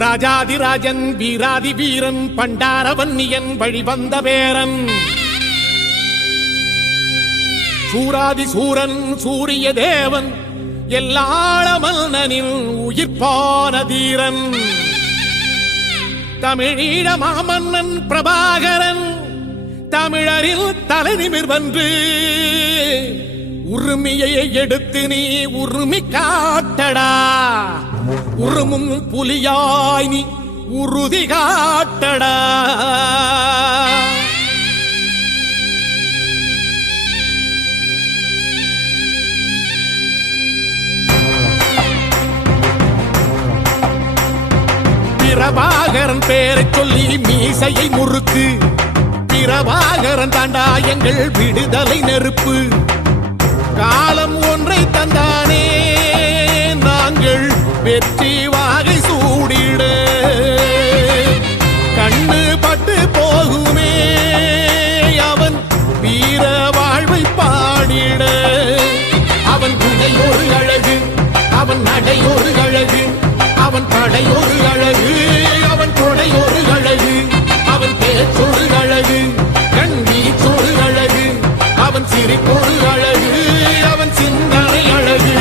ராஜாதிராஜன் வீராதி வீரன் பண்டாரவன்னியன் வழிவந்த பேரன் சூராதி சூரன் சூரிய தேவன் எல்லாள மன்னனின் உயிர்ப்பான தீரன் தமிழீழ மாமன்னன் பிரபாகரன் தமிழரில் தலைநிமிர் வென்று உரிமையை எடுத்து நீ உரிமை காட்டடா உருமும் புலியாய் நீ உறுதி காட்டடா. பிரபாகரன் பேரை சொல்லி மீசையை முறுக்கு பிரபாகரன் தாண்டா எங்கள் விடுதலை நெருப்பு காலம் ஒன்றை தந்தானே நாங்கள் வெற்றி வாகை சூடிட கண்ணு பட்டு போகுமே அவன் வீர வாழ்வை பாடிட அவன் குடை ஒரு அழகு அவன் நடை ஒரு அழகு அவன் படை ஒரு அழகு அவன் கொடை ஒரு அழகு அவன் பேச்சொரு அழகு கண் வீச்சொரு அழகு அவன் சிரிப்பொரு அழகு அவன் சிந்தனை அழகு.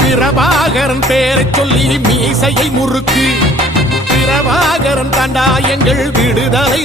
பிரபாகரன் பேரை சொல்லி மீசையை முறுக்கு பிரபாகரன் தாண்டா எங்கள் விடுதலை